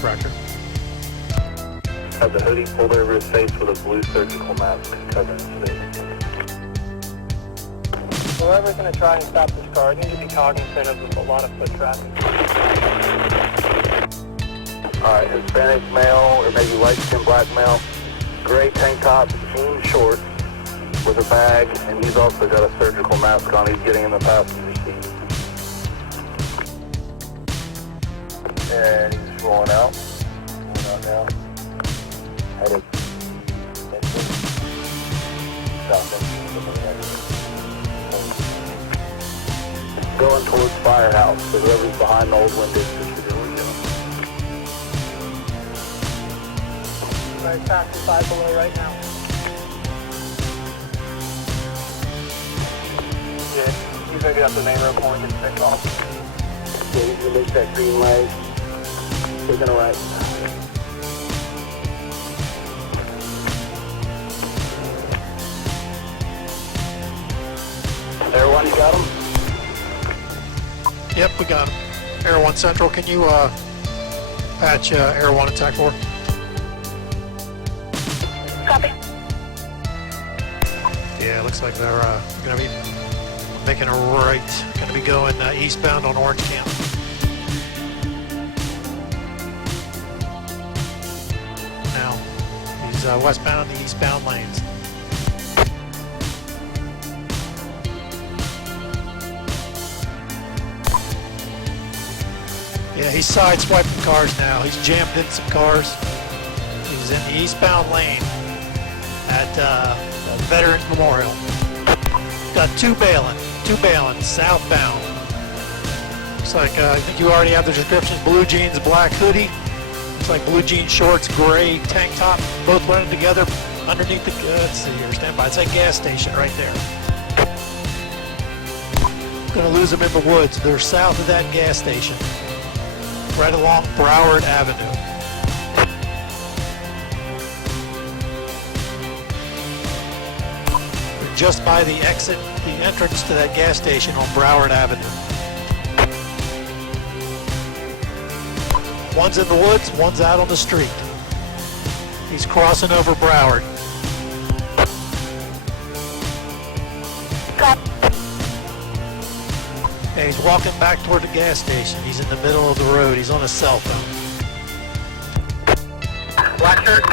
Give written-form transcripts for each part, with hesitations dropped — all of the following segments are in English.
chiropractor. Have the hoodie pulled over his face with a blue surgical mask covering his face. Whoever's going to try and stop this car needs to be cognizant of a lot of foot traffic. Alright, Hispanic male, or maybe light-skinned black male, gray tank top, jean shorts, with a bag, and he's also got a surgical mask on. He's getting in the passenger seat. And he's rolling out. Rolling out now. Headed. Going towards Firehouse, so whoever's behind the old windows should be really good. Right past the 5 below right now. Yeah, he's gonna get up the main road corner and take off. Yeah, he's gonna make that green light. Taking a right. Everyone, you got him? Yep, we got him. Air 1 Central, can you patch Air 1 attack 4? Copy. Yeah, it looks like they're going to be making a right. Going to be going eastbound on Orange County. Now, he's westbound the eastbound lanes. Yeah, he's sideswiping cars now. He's jammed in some cars. He's in the eastbound lane at Veterans Memorial. Got two bailing southbound. Looks like I think you already have the descriptions: blue jeans, black hoodie. Looks like blue jeans, shorts, gray tank top, both running together underneath the. Let's see here, stand by. It's a gas station right there. Gonna lose them in the woods. They're south of that gas station, right along Broward Avenue. They're just by the exit, the entrance to that gas station on Broward Avenue. One's in the woods, one's out on the street. He's crossing over Broward. Yeah, he's walking back toward the gas station. He's in the middle of the road. He's on a cell phone. Black shirt?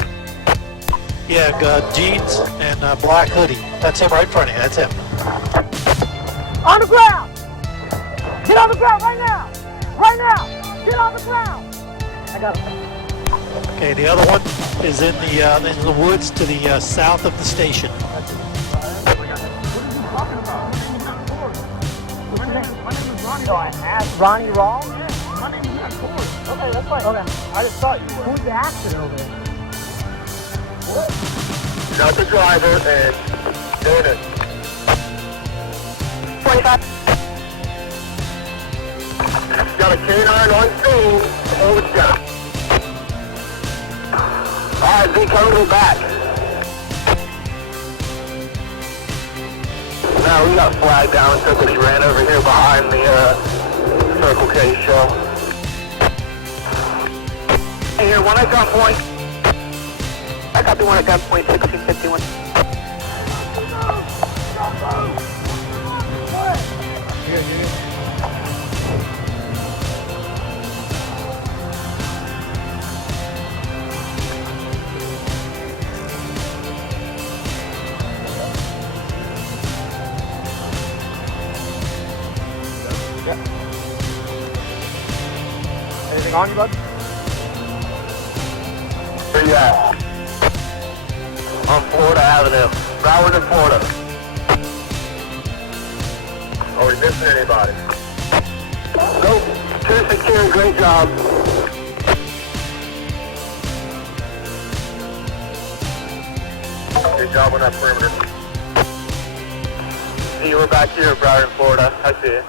Yeah, jeans and black hoodie. That's him right in front of you. That's him. On the ground! Get on the ground right now! Right now! Get on the ground! I got him. Okay, the other one is in the woods to the south of the station. So I asked Ronnie Rawl? Yeah, my name is Matt Ford. Okay, that's fine. Okay. I just thought you were. Who's the accident over there? What? Got the driver and doing it. 25. Got a canine on scene. Hold it down. Alright, Z, come back. Now we got flagged down. Somebody ran over here behind the Circle K show. Hey, here, one at gunpoint. I got the one at gunpoint, 1651. Anything on you, bud? Where you at? On Florida Avenue. Broward in Florida. Are we missing anybody? Nope. Too secure. Great job. Good job on that perimeter. See, we're back here at Broward in Florida. I see you.